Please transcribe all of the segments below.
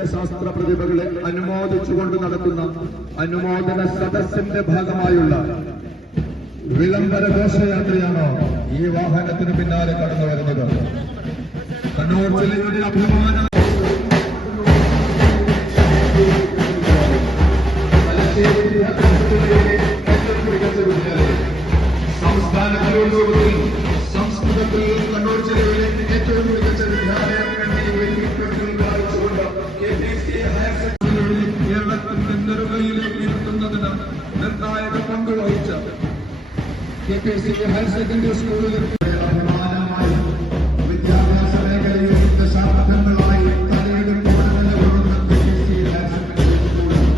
ഗണിതശാസ്ത്ര പ്രതിഭകളെ അനുമോദിച്ചുകൊണ്ട് നടത്തുന്ന അനുമോദന സദസ്സിന്റെ ഭാഗമായുള്ള വിളംബര ഘോഷയാത്രയാണ് ഈ വാഹനത്തിന് പിന്നാലെ കടന്നു വരുന്നത്. കണ്ണൂർ ജില്ലയുടെ അഭിമാനം സംസ്ഥാനത്തിലുള്ളവരിൽ സംസ്കൃതത്തിൽ കണ്ണൂർ ജില്ലയിലെ ഏറ്റവും മികച്ച വിദ്യാലയം കേരളത്തിന്റെ നെറുകയിലേക്ക് ഇരുത്തുന്നതിന് നിർണായക പങ്ക് വഹിച്ച KPC ഹയർ സെക്കൻഡറി സ്കൂളിലെ അഭിമാനമായി വിദ്യാഭ്യാസ മേഖലയിൽ ദശാബ്ദങ്ങളായി തലയെടുപ്പോടെ നിലകൊള്ളുന്ന KPC ഹയർ സെക്കൻഡറി സ്കൂൾ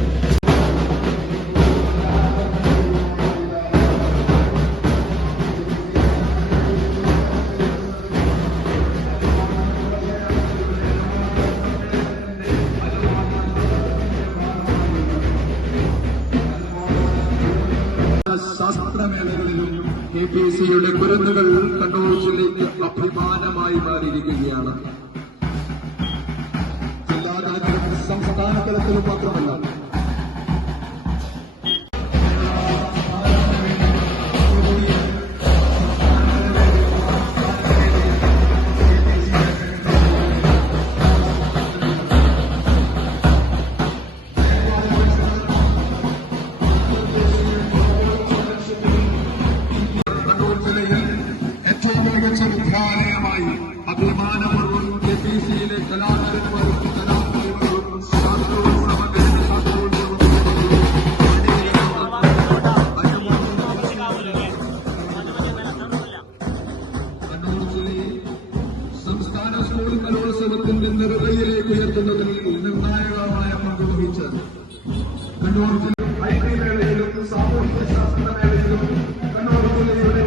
ശാസ്ത്രമേളകളിലും KPCയുടെ കുരുന്നുകൾ കണ്ണൂർ ജില്ലയ്ക്ക് അഭിമാനമായി മാറിയിരിക്കുകയാണ്. ജില്ലാതലത്തിലും സംസ്ഥാന തലത്തിലും മാത്രമല്ല, വിദ്യാലയമായി അഭിമാനപൂർവ്വം KPCയിലെ കലാകാരന്മാരും കലാകാരികളും ശാസ്ത്രവും കണ്ണൂർ ജില്ലയെ സംസ്ഥാന സ്കൂൾ കലോത്സവത്തിന്റെ നെറുകയിലേക്ക് ഉയർത്തുന്നതിൽ നിർണായകമായ പങ്ക് വഹിച്ച് കണ്ണൂർ ജില്ല ഐക്യമേളയിലും സാമൂഹിക ശാസ്ത്രമേളയിലും കണ്ണൂർ ജില്ലയുടെ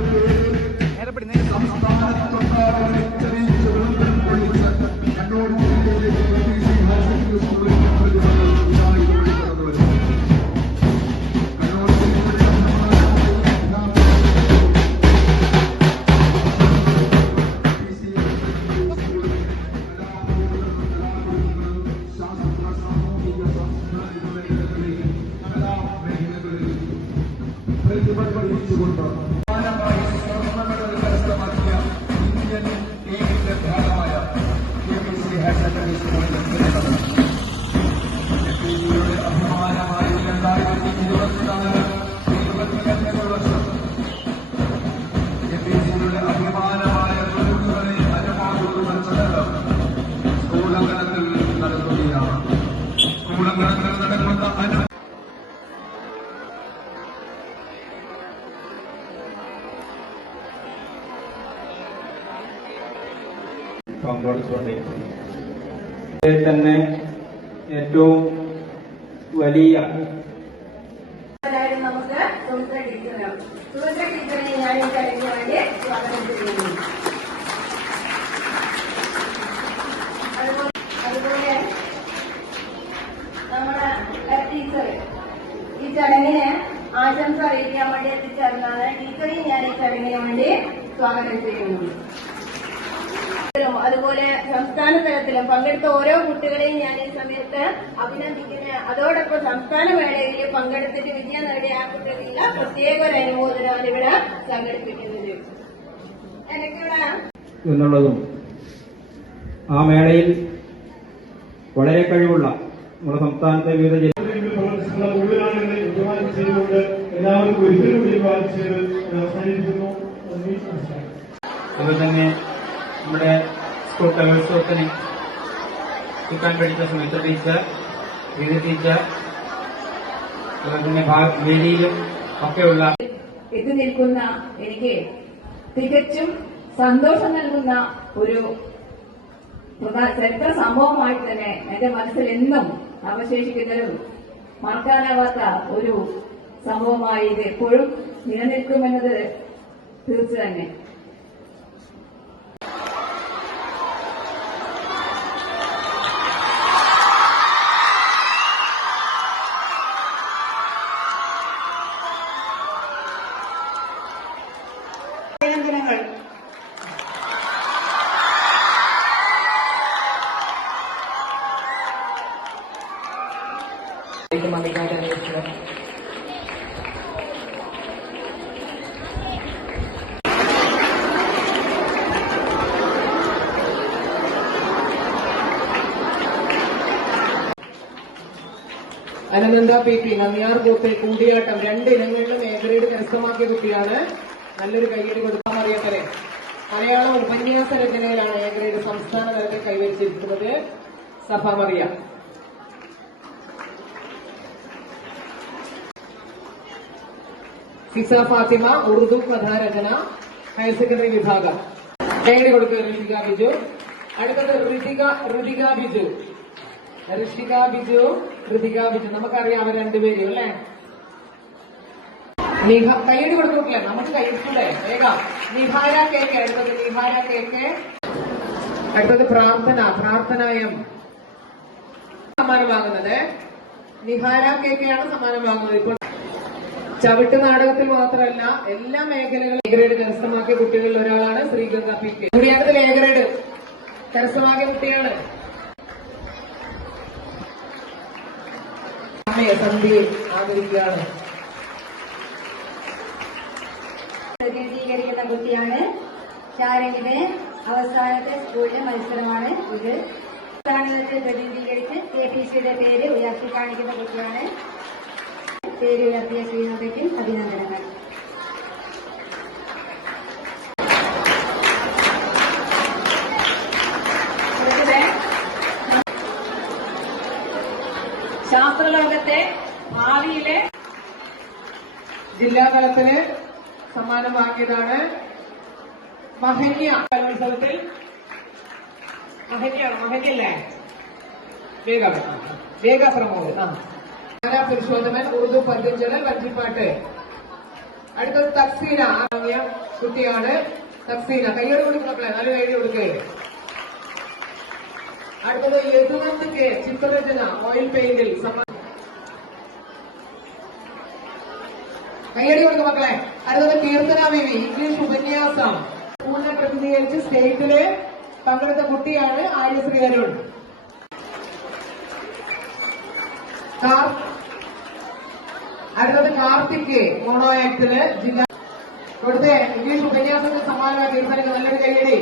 തന്നെ ഏറ്റവും വലിയ നമുക്ക് സുഭദ്ര ടീച്ചറിനെ ഞാൻ ഈ ചടങ്ങിന് വേണ്ടി സ്വാഗതം ചെയ്യുന്നു. അതുപോലെ നമ്മുടെ ടീച്ചർ ഈ ചടങ്ങിന് ആശംസ അറിയിക്കാൻ വേണ്ടി എത്തിച്ചേർന്നാണ്. ടീച്ചറെയും ഞാൻ ഈ ചടങ്ങിന് വേണ്ടി സ്വാഗതം ചെയ്യുന്നു. അതുപോലെ സംസ്ഥാന തലത്തിലും പങ്കെടുത്ത ഓരോ കുട്ടികളെയും ഞാൻ ഈ സമയത്ത് അഭിനന്ദിക്കുന്ന, അതോടൊപ്പം സംസ്ഥാന മേളയിൽ പങ്കെടുത്തിട്ട് വിജയം നേടിയ ആ കുട്ടികളില്ല പ്രത്യേക ഒരു അനുമോദനമാണ് ഇവിടെ സംഘടിപ്പിക്കുന്നത്. എന്നുള്ളതും ആ മേളയിൽ വളരെ കഴിവുള്ള നമ്മുടെ സംസ്ഥാനത്തെ വിവിധ അതുപോലെ തന്നെ നമ്മുടെ സ്കൂൾ കലോത്സവത്തിന് എത്തിക്കാൻ പഠിച്ച സുമിത്ര ടീച്ചർ, ഗീത ടീച്ചർ, അതുപോലെ തന്നെ വേദിയിലും ഒക്കെയുള്ള എത്തി നിൽക്കുന്ന എനിക്ക് തികച്ചും സന്തോഷം നൽകുന്ന ഒരു ചരിത്ര സംഭവമായിട്ട് തന്നെ എന്റെ മനസ്സിൽ എന്നും അവശേഷിക്കുന്നൊരു മറക്കാനാവാത്ത ഒരു സംഭവമായി ഇത് എപ്പോഴും നിലനിൽക്കുമെന്നത് തീർച്ച തന്നെ. അഭിവാദ്യം അറിയിച്ചത്. അനനന്ദ പി പി നന്ദിയാർ ബൂത്തിൽ കൂടിയാട്ടം 2 ഇനങ്ങളിലും എ ഗ്രേഡ് കരസ്ഥമാക്കിയ കുട്ടിയാണ്. നല്ലൊരു കൈയ്യടി കൊടുക്കാൻ അറിയട്ടെ. മലയാളം ഉപന്യാസ രചനയിലാണ് എ ഗ്രേഡ് സംസ്ഥാന തലത്തിൽ കൈവരിച്ചിരിക്കുന്നത്. സഭ മറിയ. ഫിസ ഫാത്തിമ ഉറുദു കഥാരചന ഹയർ സെക്കൻഡറി വിഭാഗം. കൈയ്യടി കൊടുക്കുക ഋതിക ബിജു. അടുത്തത് ഋതിക ബിജു. നമുക്കറിയാം അവർ രണ്ടുപേരും അല്ലേ. കൈയ്യടി കൊടുക്കില്ല, നമുക്ക് കൈയ്യടിക്കൂടെ വേഗം. Nihara K K. അടുത്തത് നിഹാര കെ കെ. അടുത്തത് പ്രാർത്ഥനായം സമ്മാനം വാങ്ങുന്നത്. നിഹാര കെ കെ ആണ് സമ്മാനം വാങ്ങുന്നത്. ഇപ്പോൾ ചവിട്ട് നാടകത്തിൽ മാത്രമല്ല എല്ലാ മേഖലകളിലും എ ഗ്രേഡ് കരസ്ഥമാക്കിയ കുട്ടികളിൽ ഒരാളാണ് ശ്രീഗംഗ പി കെ. കൂടിയാട്ടത്തിൽ എ ഗ്രേഡ് കരസ്ഥമാക്കിയ കുട്ടിയാണ്. സന്ധ്യയെ ആദരിക്കുകയാണ്. പ്രതിനിധീകരിക്കുന്ന കുട്ടിയാണ്. ചാരങ്ങിന്റെ അവസാനത്തെ സ്കൂളിലെ മത്സരമാണ് ഇത്. സ്ഥാനത്തെ പ്രതിനിധീകരിച്ച് KPCയുടെ പേര് ഉയർത്തി കാണിക്കുന്ന കുട്ടിയാണ്. പേര് ഉയർത്തിയ ശ്രീനാഥയ്ക്കും അഭിനന്ദനങ്ങൾ. ശാസ്ത്രലോകത്തെ ഭാവിയിലെ ജില്ലാ തലത്തിന് സമ്മാനം വാങ്ങിയതാണ്. മഹന്യ കലോത്സവത്തിൽ മഹന്യല്ലേ വേഗ പ്രമോദ്. പുരുഷോത്തമൻ ഉറുദു പദ്യചൊല്ലൽ വഞ്ചിപ്പാട്ട്. അടുത്തത് തക്സീന വാങ്ങിയ കുട്ടിയാണ്. തക്സീന കൈയ്യോട് കൊടുക്കുന്നേ, നല്ല കൈയ്യടി കൊടുക്കേ. അടുത്തത് യദുവന്ത് കെ ചിത്രരചന ഓയിൽ പെയിന്റിൽ കൈയ്യടി കൊടുക്കും മക്കളെ. അടുത്തത് കീർത്തന ബേബി ഇംഗ്ലീഷ് ഉപന്യാസം. സ്കൂളിനെ പ്രതിനിധീകരിച്ച് സ്റ്റേറ്റില് പങ്കെടുത്ത കുട്ടിയാണ് ആര്യശ്രീ അരുൺ. അടുത്തത് കാർത്തിക് മോണോ ആക്ടില് ജില്ലാ കൊടുത്ത് ഇംഗ്ലീഷ് ഉപന്യാസത്തിന് സമ്മാനമായി കീർത്തനക്ക് നല്ലൊരു കൈയ്യടി.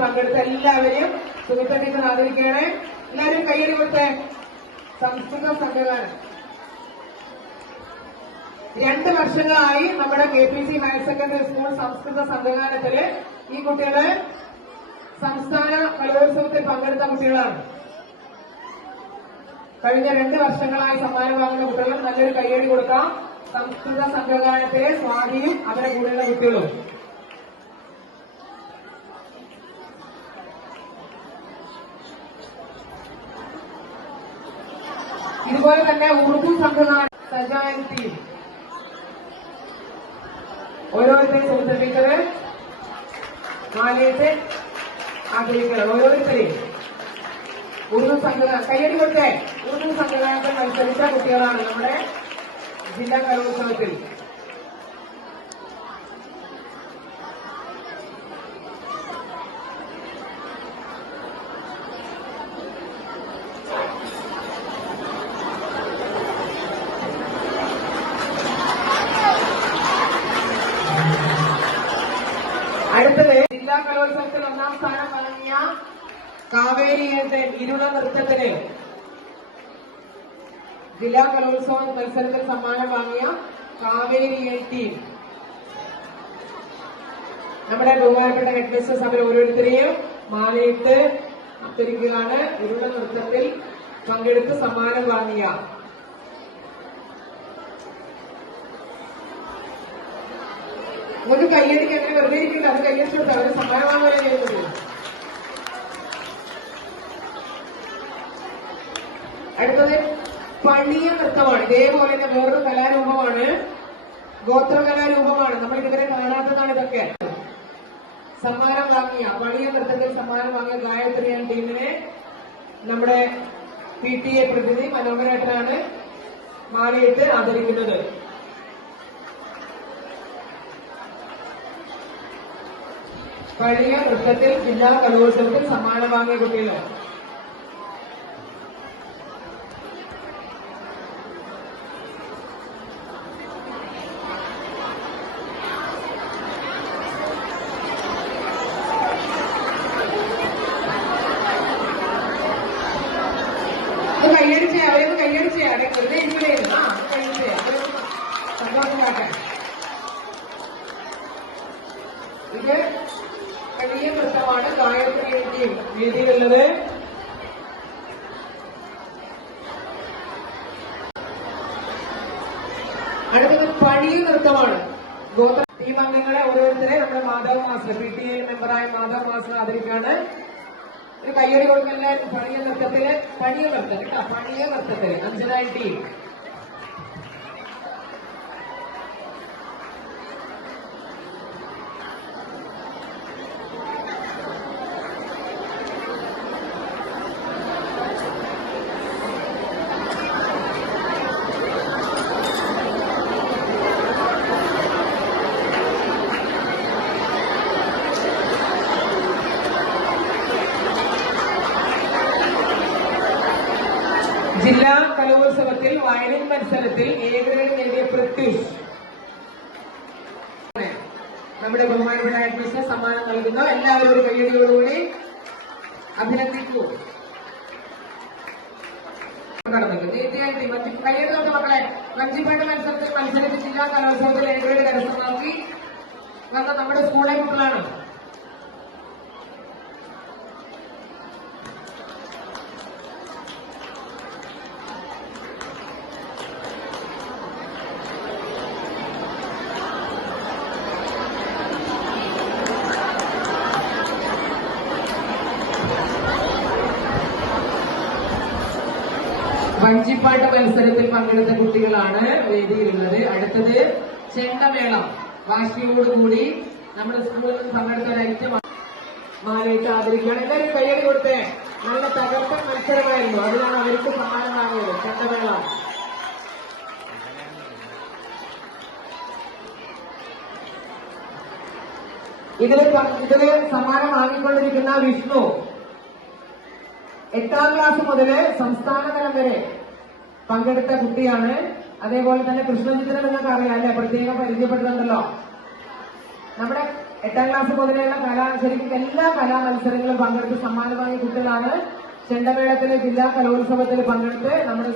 പങ്കെടുത്ത എല്ലാവരെയും സുഹൃത്തുക്കൾ ആദരിക്കുകയാണ്. എല്ലാവരും കൈയ്യടി കൊടുത്തേ. സംസ്കൃത സംഘഗാനം 2 വർഷങ്ങളായി നമ്മുടെ KPC ഹയർ സെക്കൻഡറി സ്കൂൾ സംസ്കൃത സംഘഗാനത്തില് ഈ കുട്ടികള് സംസ്ഥാന കലോത്സവത്തിൽ പങ്കെടുത്ത കുട്ടികളാണ്. കഴിഞ്ഞ 2 വർഷങ്ങളായി സമ്മാനം വാങ്ങുന്ന കുട്ടികളും നല്ലൊരു കൈയ്യടി കൊടുക്കാം. സംസ്കൃത സംഘഗാനത്തിലെ സ്വാതിയും അവരുടെ കൂടെയുള്ള കുട്ടികളും. ഇതുപോലെ തന്നെ ഉറുദു സംഘഗാനം സജായൻ ടീം ഓരോരുത്തരെയും സുഹൃത്തുക്കള് മാലയിട്ട് ആഗ്രഹിക്കണം. ഓരോരുത്തരെയും ഉറുദു സംഘഗാനം കയ്യടി കൊടുത്തേ. ഉറുദു സംഘഗാനത്തിൽ മത്സരിച്ച കുട്ടികളാണ് നമ്മുടെ ജില്ലാ കലോത്സവത്തിൽ. അടുത്തത് ജില്ലാ കലോത്സവത്തിൽ 1ാം സ്ഥാനം വാങ്ങിയ കാവേരിയുടെ ഇരുള നൃത്തത്തിന് ജില്ലാ കലോത്സവ മത്സരത്തിൽ സമ്മാനം വാങ്ങിയ കാവേരി ടീം. നമ്മുടെ ബഹുമാനപ്പെട്ട ഹെഡ്മിസ്റ്റർ സഭ ഓരോരുത്തരെയും മാലയിട്ട് ആദരിക്കുകയാണ്. ഇരുള നൃത്തത്തിൽ പങ്കെടുത്ത് സമ്മാനം വാങ്ങിയ ഒരു കയ്യടിക്ക് അങ്ങനെ വെറുതെ ഇരിക്കില്ല. അത് കയ്യടിച്ചു കൊടുത്താൽ അവര് സമ്മാനം വാങ്ങാനേ ചെയ്യുന്നത്. അടുത്തത് പണിയ നൃത്തമാണ്. ഇതേപോലെ തന്നെ വേറൊരു കലാരൂപമാണ്, ഗോത്രകലാരൂപമാണ്. നമ്മൾ ഇതുവരെ കാണാത്തതാണ് ഇതൊക്കെ. സമ്മാനം വാങ്ങിയ പണിയ നൃത്തത്തിൽ സമ്മാനം വാങ്ങിയ ഗായത്രി എന്ന ടീമിനെ നമ്മുടെ PTA പ്രതിനിധി മനോഹരേട്ടനാണ് മാലയിട്ട് ആദരിക്കുന്നത്. പഴയ നൃത്തത്തിൽ ജില്ലാ കലോത്സവത്തിൽ സമ്മാനം വാങ്ങിയ കുട്ടികൾ. വെറുതെ ഇരിക്കില്ലായിരുന്നു. ആ കഴിച്ചേ, അത് സന്തോഷമാക്കാൻ. ഇത് വലിയ നൃത്തമാണ്. ഗായത്രി വേദിയും വേദിയിലുള്ളത്. അടുത്തത് പണിയ നൃത്തമാണ്. ഗോത്ര ടീം അംഗങ്ങളെ ഓരോരുത്തരെ നമ്മുടെ മാധവ് മാസ്റ്റർ, PTA മെമ്പറായ മാധവ് മാസ്റ്റർ ആദരിക്കാണ്. ഒരു കയ്യടി കൊടുക്കല്ല. പണിയ നൃത്തത്തില് പണിയ നൃത്തം കേട്ടോ, പണിയ നൃത്തത്തില് അഞ്ചനായി ടീം. ജില്ലാ കലോത്സവത്തിൽ വയലിൻ മത്സരത്തിൽ A ഗ്രേഡ് നേടിയ പൃഥ്വിഷ് നമ്മുടെ ബഹുമാനപ്പെട്ട അഡ്മിഷൻ സമ്മാനം നൽകുന്നു. എല്ലാവരും ഒരു കയ്യടിയോടുകൂടി അഭിനന്ദിക്കൂ. തീർച്ചയായിട്ടും കയ്യടി മക്കളെ. വഞ്ചിപ്പാട്ട് മത്സരത്തിൽ മത്സരിച്ച് ജില്ലാ കലോത്സവത്തിൽ A ഗ്രേഡ് കരസ്ഥമാക്കി വന്ന നമ്മുടെ സ്കൂളിലെ കുട്ടികളാണ്. വഞ്ചിപ്പാട്ട് മത്സരത്തിൽ പങ്കെടുത്ത കുട്ടികളാണ് വേദിയിലുള്ളത്. അടുത്തത് ചെണ്ടമേളം. വാശിയോടുകൂടി നമ്മുടെ സ്കൂളിൽ നിന്ന് പങ്കെടുത്ത ഐറ്റം മാലയിട്ട് ആദരിക്കുകയാണ്. എല്ലാവരും കയ്യടി കൊടുത്തേ. നല്ല തകർപ്പൻ മത്സരമായിരുന്നു. അതിനാണ് അവർക്ക് സമ്മാനം വാങ്ങിയത്. ചെണ്ടമേളം. ഇതില് സമ്മാനം വാങ്ങിക്കൊണ്ടിരിക്കുന്ന വിഷ്ണു 8ാം ക്ലാസ് മുതല് സംസ്ഥാനതലം വരെ പങ്കെടുത്ത കുട്ടിയാണ്. അതേപോലെ തന്നെ കൃഷ്ണചിത്രം നിങ്ങൾക്ക് അറിയാം അല്ലെ, പ്രത്യേകം പരിചയപ്പെടുന്നുണ്ടല്ലോ. നമ്മുടെ 8ാം ക്ലാസ് മുതലുള്ള ശരിക്കും എല്ലാ കലാമത്സരങ്ങളും പങ്കെടുത്ത് സമ്മാനം വാങ്ങിയ കുട്ടികളാണ്. ചെണ്ടമേളത്തിലെ ജില്ലാ കലോത്സവത്തിൽ പങ്കെടുത്ത് നമ്മുടെ